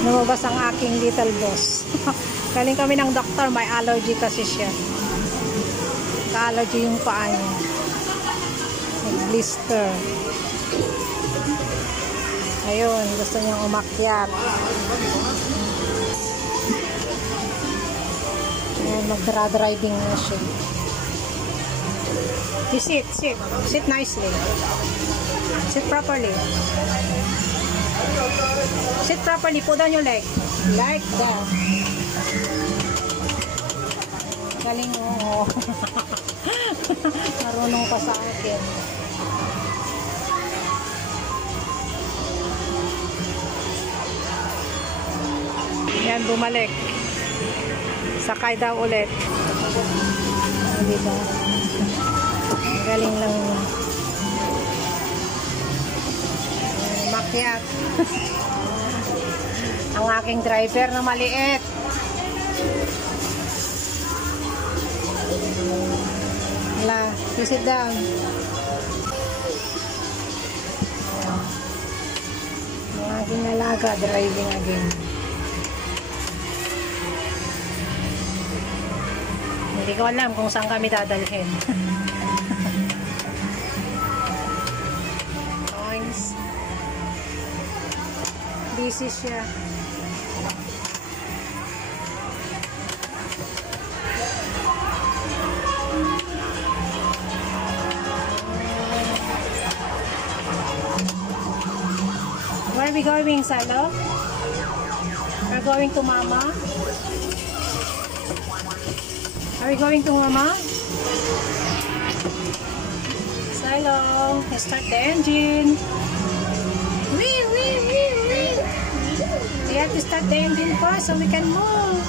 Lumabas ang aking little boss. Galing kami ng doktor, may allergy kasi siya. Ka-allergy yung paa niya. Nag-blister. Ayun, gusto niyang umakyat. Ayan, mag-driving na siya. You sit, sit. Sit nicely. Sit properly. Sit properly. Put down your leg. Like that. Galing mo. Marunong pa sa akin. Yan, bumalik. Sakay daw ulit. Diba? Galing lang niya. Makyat. Ang aking driver na maliit. Wala. Sit down. Ang aking alaga driving again. Hindi ko alam kung saan kami dadalhin. Busy siya. Where are we going, Silo? We're going to Mama? Are we going to Mama? Silo, start the engine. Wee, wee, wee, wee. We have to start the engine first so we can move.